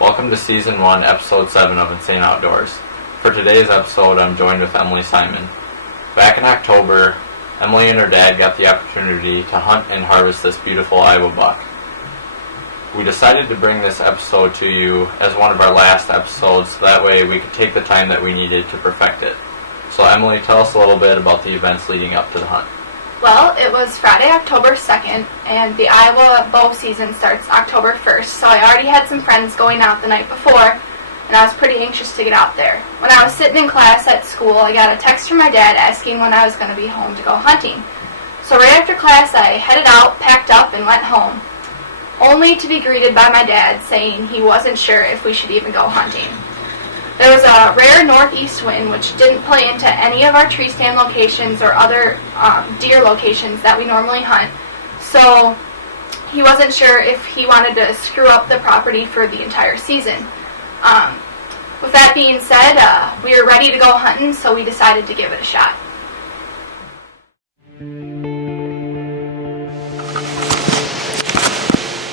Welcome to Season 1, Episode 7 of Insane Outdoors. For today's episode, I'm joined with Emily Simon. Back in October, Emily and her dad got the opportunity to hunt and harvest this beautiful Iowa buck. We decided to bring this episode to you as one of our last episodes, so that way we could take the time that we needed to perfect it. So Emily, tell us a little bit about the events leading up to the hunt. Well, it was Friday, October 2nd, and the Iowa bow season starts October 1st, so I already had some friends going out the night before, and I was pretty anxious to get out there. When I was sitting in class at school, I got a text from my dad asking when I was going to be home to go hunting. So right after class, I headed out, packed up, and went home, only to be greeted by my dad saying he wasn't sure if we should even go hunting. There was a rare northeast wind which didn't play into any of our tree stand locations or other deer locations that we normally hunt, so he wasn't sure if he wanted to screw up the property for the entire season. With that being said, we were ready to go hunting, so we decided to give it a shot.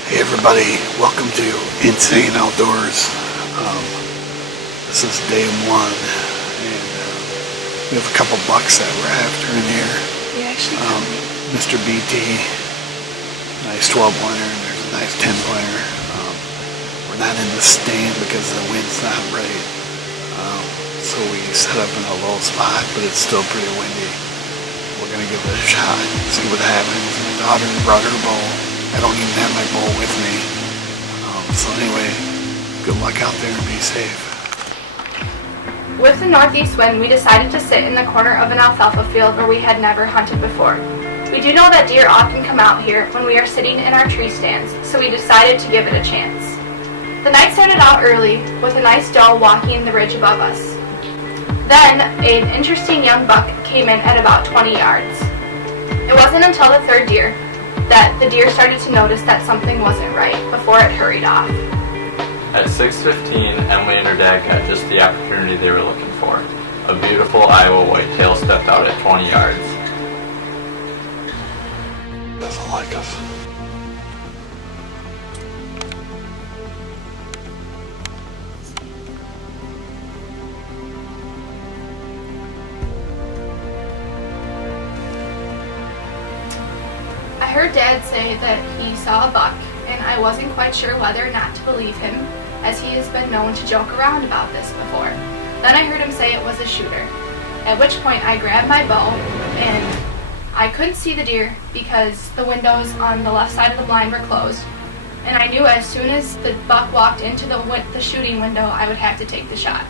Hey everybody, welcome to Insane Outdoors. This is day one, and we have a couple bucks that we're after in here. Mr. BT, nice 12 pointer, and there's a nice 10 pointer. We're not in the stand because the wind's not right, so we set up in a low spot, but it's still pretty windy. We're gonna give it a shot, see what happens. My daughter brought her bow. I don't even have my bow with me. So anyway, good luck out there and be safe. With the northeast wind, we decided to sit in the corner of an alfalfa field where we had never hunted before. We do know that deer often come out here when we are sitting in our tree stands, so we decided to give it a chance. The night started out early with a nice doe walking the ridge above us. Then, an interesting young buck came in at about 20 yards. It wasn't until the third deer that the deer started to notice that something wasn't right before it hurried off. At 6:15, Emily and her dad got just the opportunity they were looking for. A beautiful Iowa whitetail stepped out at 20 yards. Doesn't like us. I heard Dad say that he saw a buck, and I wasn't quite sure whether or not to believe him, as he has been known to joke around about this before. Then I heard him say it was a shooter, at which point I grabbed my bow, and I couldn't see the deer because the windows on the left side of the blind were closed, and I knew as soon as the buck walked into the shooting window, I would have to take the shot.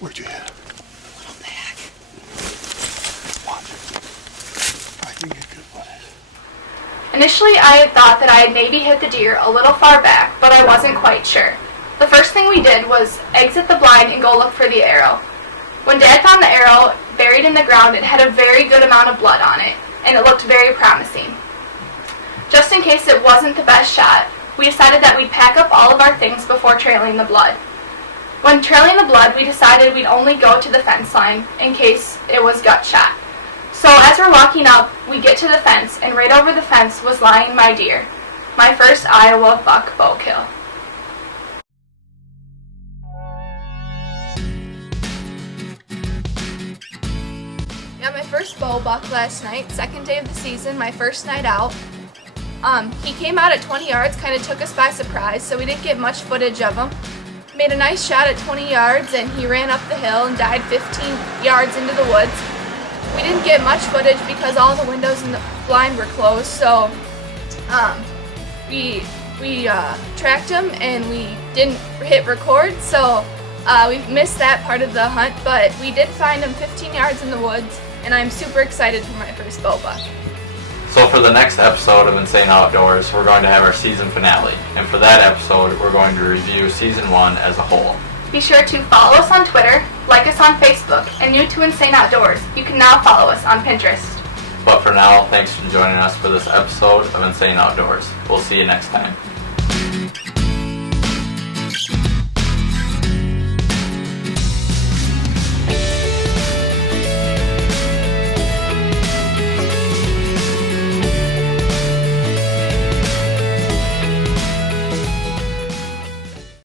Where'd you hit? Little back. Watch. I think it could put it. Initially, I had thought that I had maybe hit the deer a little far back, but I wasn't quite sure. The first thing we did was exit the blind and go look for the arrow. When Dad found the arrow buried in the ground, it had a very good amount of blood on it, and it looked very promising. Just in case it wasn't the best shot, we decided that we'd pack up all of our things before trailing the blood. When trailing the blood, we decided we'd only go to the fence line in case it was gut shot. So as we're walking up, we get to the fence, and right over the fence was lying my deer, my first Iowa buck bow kill. Got my first bow buck last night, second day of the season, my first night out. He came out at 20 yards, kind of took us by surprise, so we didn't get much footage of him. Made a nice shot at 20 yards, and he ran up the hill and died 15 yards into the woods. We didn't get much footage because all the windows in the blind were closed, so we we tracked him and we didn't hit record, so we missed that part of the hunt, but we did find him 15 yards in the woods, and I'm super excited for my first bow buck. So for the next episode of Insane Outdoors, we're going to have our season finale, and for that episode, we're going to review Season 1 as a whole. Be sure to follow us on Twitter, like us on Facebook, and new to Insane Outdoors, you can now follow us on Pinterest. But for now, thanks for joining us for this episode of Insane Outdoors. We'll see you next time.